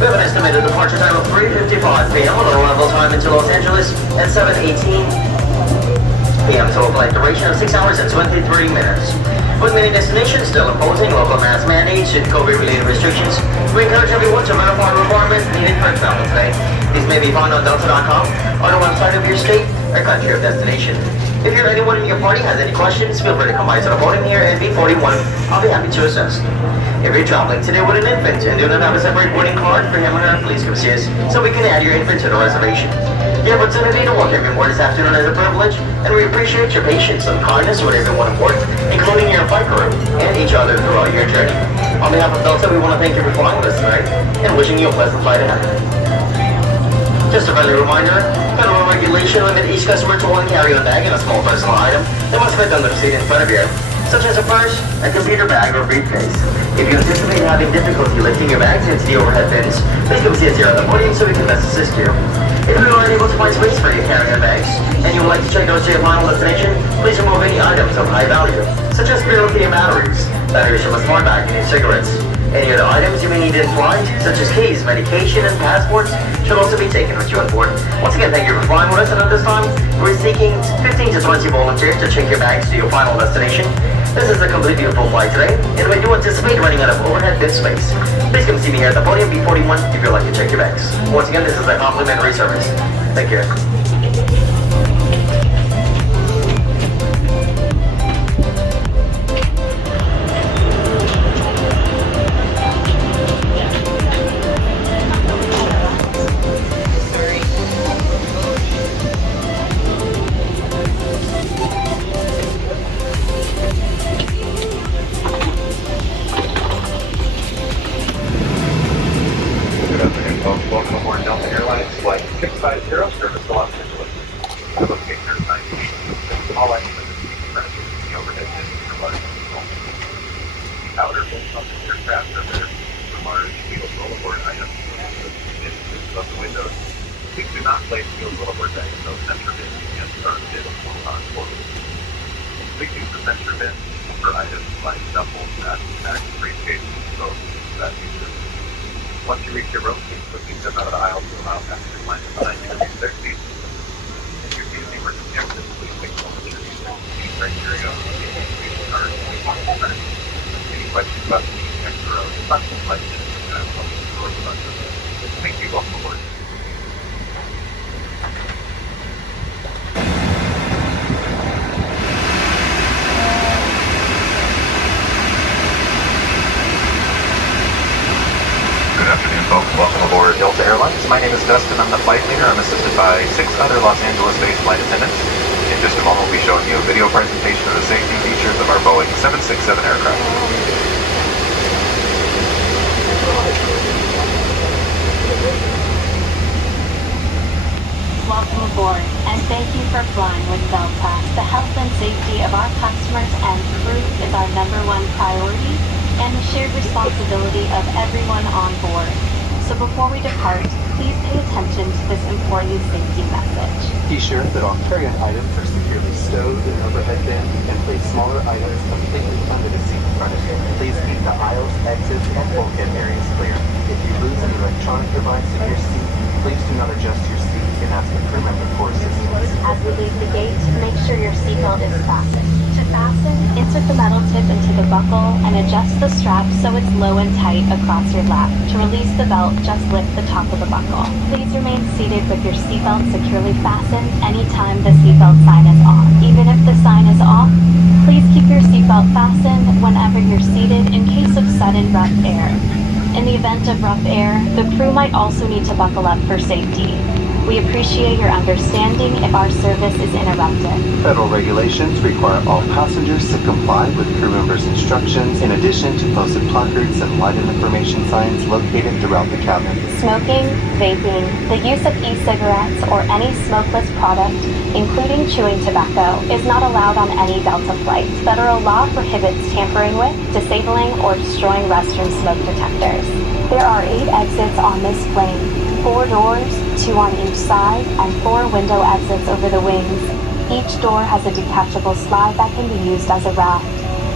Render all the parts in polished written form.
We have an estimated departure time of 3:55 p.m. with arrival time into Los Angeles at 7:18 p.m. Total flight duration of 6 hours and 23 minutes. With many destinations still imposing local mask mandates and COVID-related restrictions, we encourage everyone to verify requirements needed for travel today. These may be found on Delta.com or the website of your state or country of destination. If you're anyone in your party has any questions, feel free to come by to the boarding here at B41. I'll be happy to assist. If you're traveling today with an infant and do not have a separate boarding card for him or her, please come see us so we can add your infant to the reservation. The opportunity to welcome you aboard this afternoon is a privilege, and we appreciate your patience and kindness with everyone aboard, including your flight crew and each other throughout your journey. On behalf of Delta, we want to thank you for flying with us tonight and wishing you a pleasant flight ahead. Just a friendly reminder, federal regulation limit each customer to one carry-on bag and a small personal item that must fit under the seat in front of you, such as a purse, a computer bag, or briefcase. If you anticipate having difficulty lifting your bags into the overhead bins, please come see us here at the podium so we can best assist you. If you are unable to find space for your carry-on bags, and you would like to check those to your final destination, please remove any items of high value, such as lithium batteries from a smart bag and cigarettes. Any other items you may need in flight, such as keys, medication, and passports, should also be taken with you on board. Once again, thank you for flying with us, and at this time, we're seeking 15 to 20 volunteers to check your bags to your final destination. This is a completely beautiful flight today, and we do anticipate running out of overhead bin space. Please come see me here at the podium B41 if you'd like to check your bags. Once again, this is a complimentary service. Thank you. Welcome aboard Delta Airlines Flight 650, service to Los Angeles. The location is 98. All items in the overhead bins are large and powder bins on the aircraft are better for large wheeled rollerboard items above the windows. Please do not place wheeled rollerboard bags in those center bins against our bid on board. Please use the center bins for items like duffels, backpacks, briefcases, boats, that feature. Once you reach your row, please quickly step out of the aisle to allow passengers lined behind you to reach their seats. If you're using emergency exits, please take a moment to review the seat criteria, any questions about the extra row, talk to the flight attendant and help you sort about this. Thank you. Welcome aboard. Good afternoon, folks. Welcome aboard Delta Airlines. My name is Dustin. I'm the flight leader. I'm assisted by 6 other Los Angeles-based flight attendants. In just a moment, we'll be showing you a video presentation of the safety features of our Boeing 767 aircraft. Welcome aboard, and thank you for flying with Delta. The health and safety of our customers and crew is our #1 priority, and the shared responsibility of everyone on board. So before we depart, please pay attention to this important safety message. Be sure that all carry-on items are securely stowed in an overhead bin and place smaller items completely under the seat in front of you. Please keep the aisles, exits, and bulkhead areas clear. If you lose an electronic device in your seat, please do not adjust your seat and ask a crew member for assistance. As we leave the gate, make sure your seatbelt is fastened. To fasten, insert the metal tip into the buckle and adjust the strap so it's low and tight across your lap. To release the belt, just lift the top of the buckle. Please remain seated with your seatbelt securely fastened anytime the seatbelt sign is on. Even if the sign is off, please keep your seatbelt fastened whenever you're seated in case of sudden rough air. In the event of rough air, the crew might also need to buckle up for safety. We appreciate your understanding if our service is interrupted. Federal regulations require all passengers to comply with crew members' instructions, in addition to posted placards and lighted information signs located throughout the cabin. Smoking, vaping, the use of e-cigarettes, or any smokeless product, including chewing tobacco, is not allowed on any Delta flights. Federal law prohibits tampering with, disabling, or destroying restroom smoke detectors. There are 8 exits on this plane, 4 doors, 2 on each side, and 4 window exits over the wings. Each door has a detachable slide that can be used as a raft.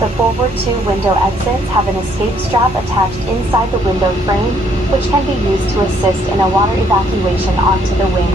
The forward two window exits have an escape strap attached inside the window frame, which can be used to assist in a water evacuation onto the wing.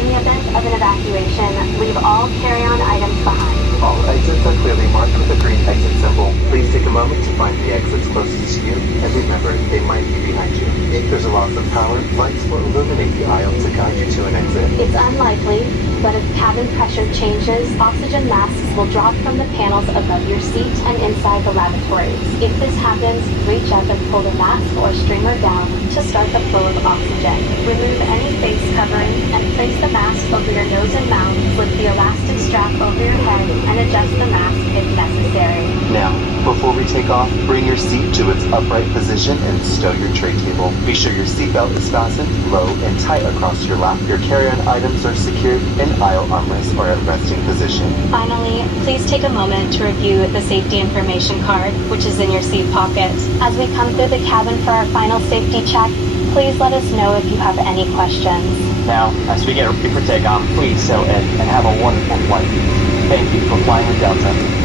In the event of an evacuation, leave all carry-on items behind. All exits are clearly marked with a green exit symbol. Please take a moment to find the exits closest to you, and remember, they might be behind you. If there's a loss of power, lights will illuminate the aisle to guide you to an exit. It's unlikely, but if cabin pressure changes, oxygen masks will drop from the panels above your seat and inside the lavatories. If this happens, reach up and pull the mask or streamer down to start the flow of oxygen. Remove any face covering and place the mask over your nose and mouth with the elastic strap over your head and adjust the mask if necessary. Now, before we take off, bring your seat to its upright position and stow your tray table. Be sure your seatbelt is fastened low and tight across your lap. Your carry-on items are secured in aisle armrests or at resting position. Finally, please take a moment to review the safety information card, which is in your seat pocket. As we come through the cabin for our final safety check, please let us know if you have any questions. Now, as we get ready for takeoff, please settle in and have a wonderful flight. Thank you for flying with Delta.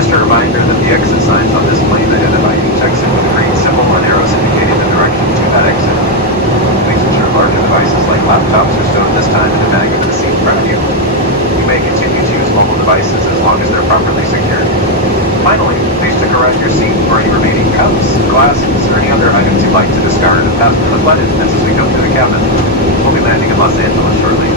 Just a reminder that the exit signs on this plane identify each exit with a green symbol and arrows indicating the direction to that exit. Please ensure larger devices like laptops are stowed this time in a bag under the seat in front of you. You may continue to use mobile devices as long as they're properly secured. Finally, please stick around your seat for any remaining cups, glasses, or any other items you'd like to discard and pass them to the flight attendants as we come to the cabin. We'll be landing in Los Angeles shortly.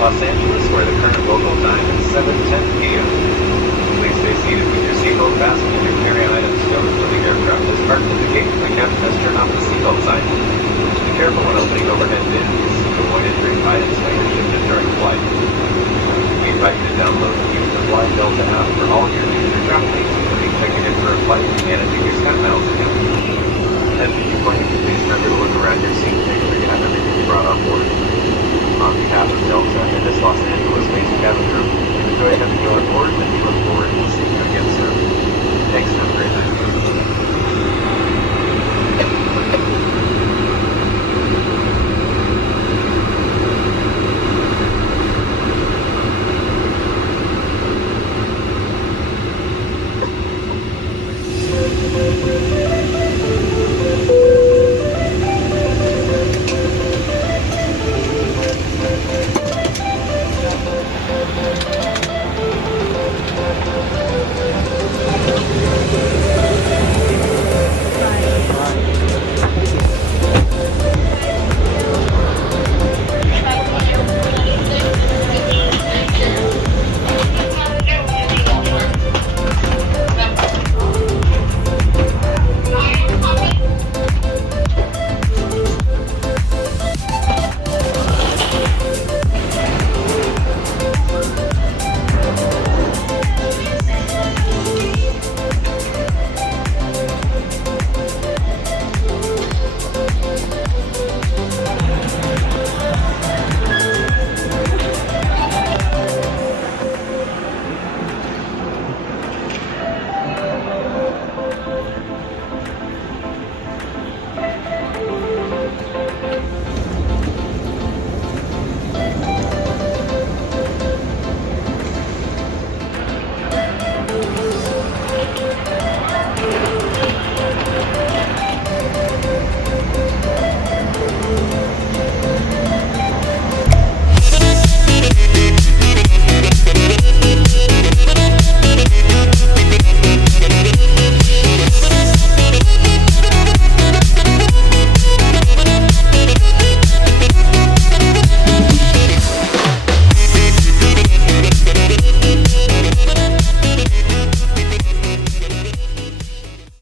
Los Angeles, where the current local time is 7:10 p.m. Please stay seated with your seatbelt fastened and your carry-on items stowed until the aircraft is parked at the gate and the captain has turned off the seatbelt sign. Be careful when opening overhead bins to avoid injuring items when you're shifted during flight. We invite you to download and use the Fly Delta app for all your future travel needs, including checking in for a flight and managing your SkyMiles account. And before you please remember to look around your seat and take a